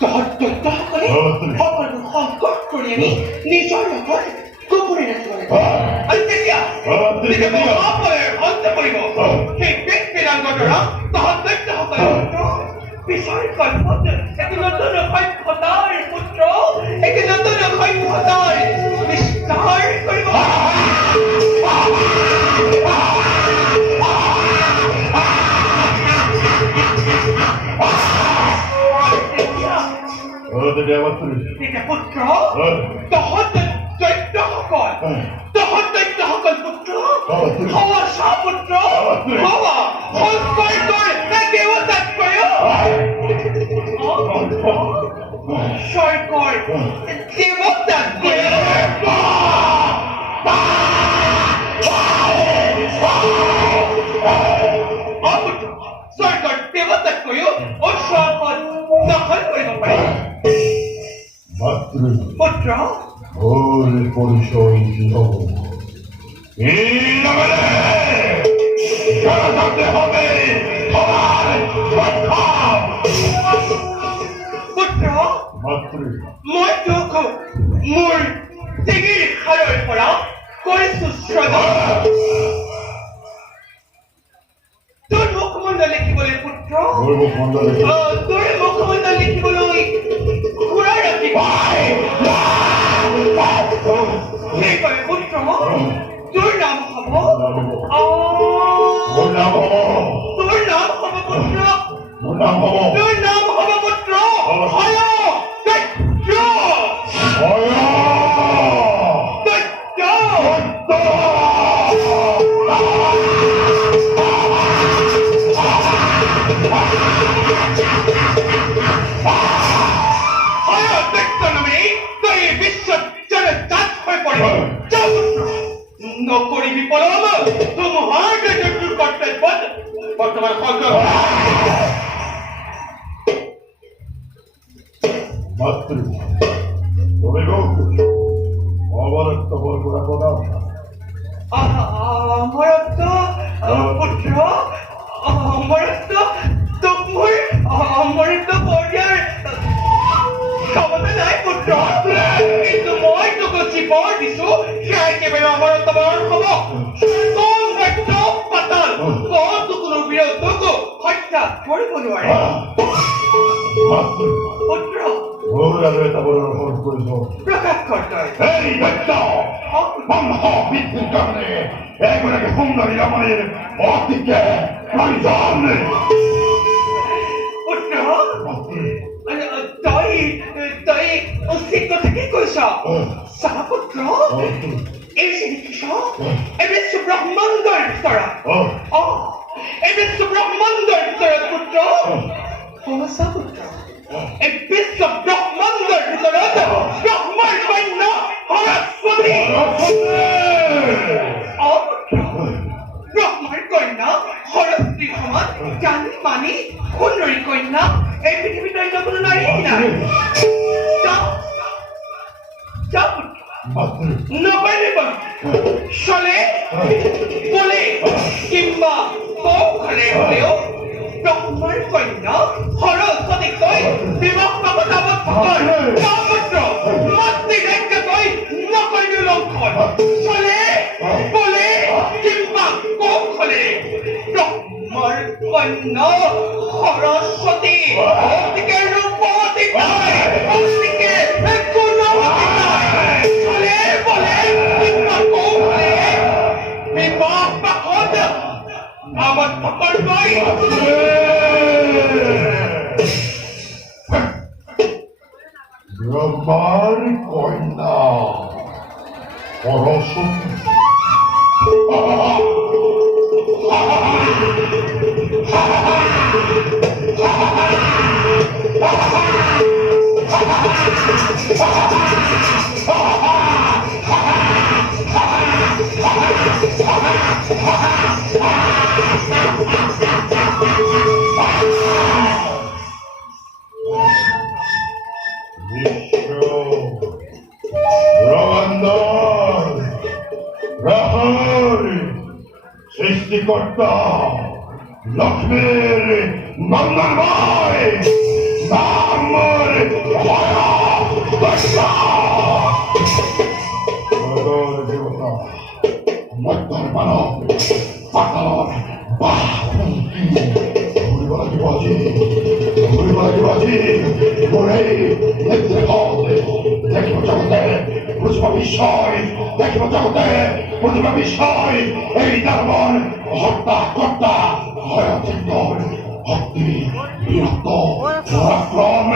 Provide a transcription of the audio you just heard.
দৈত্যসকলে সকলো সংকট কৰি আনি নিজৰ লগত গোপনে নাচিব লাগিব আৰু তেতিয়া মহাপ্ৰলয়ৰ অন্ত পৰিব সেই পেট পেলাংগৰ দ্বাৰা দৈত্যসকলে বিচাৰ কল্পত এক নতুন সভ্যতাৰ পুত্ৰ এক নতুন সভ্যতাৰ বিস্তাৰ কৰিব তেতিয়া পুত্ৰ তহঁত দৈত্যসকল পুত্ৰ সহসা পুত্ৰ সংকল্পৰ দেৱতাতকৈ স্বৰ্গৰ দেৱতাতকৈ স্বৰ্গৰ দেৱতাতকৈও স্বৰ্গত দখল কৰিব পাৰে পুত্ৰ ওৰে পৰিচয় কি হব পুত্ৰ মই তোক মোৰ ডিঙিৰ খালৰ পৰা কৰিছো শ্ৰদ্ধা তোৰ মুখমণ্ডল লিখিবলৈ পুত্ৰ তোৰ মুখমণ্ডল লিখিবলৈ ঘোঁৰা ৰাখি পুত্ৰ তোৰ নাম হব তোৰ নাম হব পুত্ৰ তোৰ নাম হব পুত্ৰ নকৰিবি পলম তোমাৰ তোৰ কৰ্তব্যত বৰ্তমান অবৰক্ত বৰগুড়া প্ৰদান অমৰত্ব পুত্ৰ অমৰত্ব তোক মোৰ অমৰত্ব পৰ্যায়ৰ ক্ষমতা নাই পুত্ৰ কিন্তু মই তোক জীৱন দিছো সেয়া একেবাৰে অমৰত্ব বৰণ হব পাতাল কোনো বিৰোধক হত্যা কৰিব নোৱাৰে পুত্ৰ প্ৰকাশ কৰ্তই পুত্ৰ তই উচিত কথা কি কৈছ চাহ পুত্ৰ এই যে দেখিছ এই বিশ্ব ব্ৰহ্মাণ্ডৰ ভিতৰত এই বিশ্ব ব্ৰহ্মাণ্ডৰ ভিতৰত পুত্ৰ সঁচা পুত্ৰ এই বিশ্ব ব্ৰহ্মাণ্ডৰ ভিতৰত ব্ৰহ্মাৰ কন্যা সৰস্বতী ব্ৰহ্মাৰ কন্যা সৰস্বতীৰ সমান জানি মানি সুন্দৰী কন্যা এই পৃথিৱীত অন্য কোনো নাৰী নাই নকৰিব চলে বলে কিংবা কৌশলে হলেও ব্ৰহ্মাৰ কন্যা সৰস্বতীকৈ বিবাহ পাবতাবত পুত্ৰ মাতৃৰাজ্যকৈ নকৰিবি লংঘন চলে বলে কিংবা কৌশলে ব্ৰহ্মাৰ কন্যা সৰস্বতী অতিকে ৰূপৱতী অতিকে গুণৱতী চলে বলে কিংবা কৌশলে বিবাহ পাশত আবদ্ধ কৰবই ব্রহ্মার কন্যা সরস্বতী সৃষ্টিকর্তা লক্ষ্মীর মঙ্গলময় নামের জগর দেবতা মধ্যর মানব পাতালন ঘুরিবাজি বাজি ঘুরিবাজি বাজি ঘুরে নেত্রে হতে দেখিব জগতে বুঝবা বিষয় দেখিব জগতে বুঝবা বিষয় এই দারবন হত্যা কর্তা হয় চিন্তন ভক্তি বীরত্ব পরাক্রম